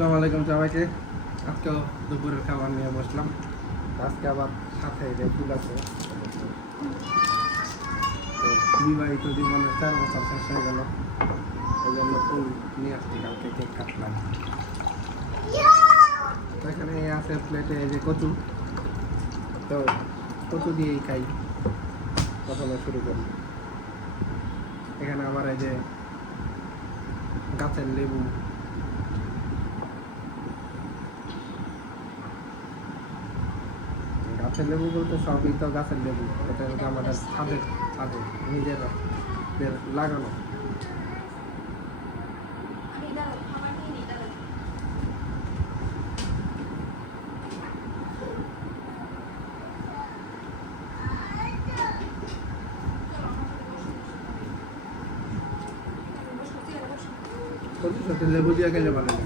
আসসালামু আলাইকুম সবাইকে। আজকেও দুপুরের খাবার নিয়ে বসলাম। আজকে আবার সাথে ফুল আছে। বিবাহিত জীবনের 4 বছর শেষ হয়ে গেল, এই জন্য ফুল নিয়ে আসছি। কালকে কেক কাটলাম। এখানে আছে প্লেটে এই যে কচু, তো কচু দিয়েই খাই। প্রথমে শুরু করি। এখানে আবার এই যে গাছের লেবু, গাছের লেবু বলতে সবই তো গাছের লেবু। এটা হচ্ছে আমাদের ছাদের নিজের লাগানো। কচুর সাথে লেবু দিয়ে খেলে ভালো লাগে,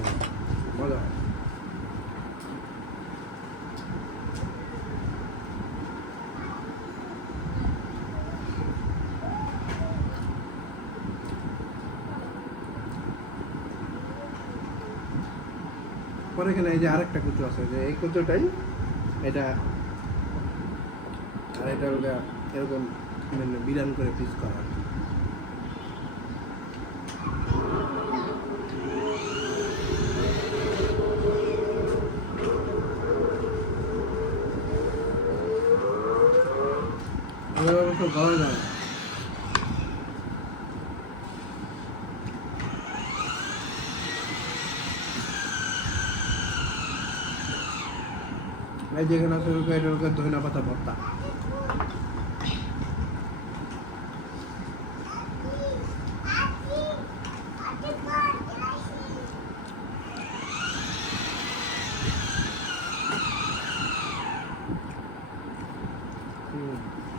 মজা হয়। পরে এখানে এই যে আরেকটা কচু আছে, যে এই কচুটাই এটা, আর এটা হলো এরকম বিরান করে পিস করা। আমার অবশ্য ভালো লাগে। এই যেখানে আছে এটা হলো ধনিয়া পাতা ভর্তা।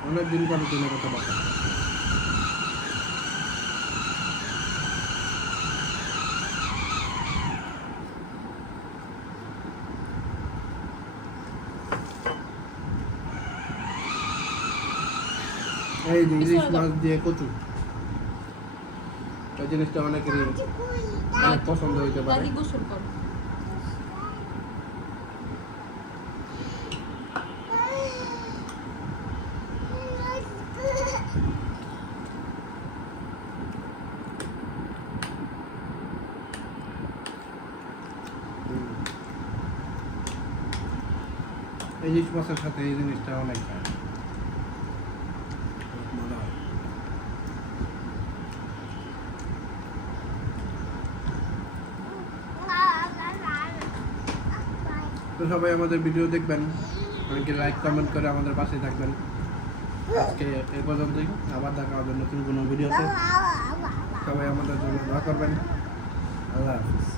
অনেক দিন পরে ধনিয়া পাতা ভর্তা। এই যে ইলিশ মাছ দিয়ে কচু, এই জিনিসটা অনেকেরই অনেক পছন্দ হইতে পারে। ইলিশ মাছের সাথে এই জিনিসটা অনেক খায়, মজা হয়। তো সবাই আমাদের ভিডিও দেখবেন, অনেকে লাইক কমেন্ট করে আমাদের পাশে থাকবেন। আজকে এই পর্যন্তই, আবার দেখা হবে নতুন কোনো ভিডিওতে। সবাই আমাদের জন্য দোয়া করবেন। আল্লাহ হাফিজ।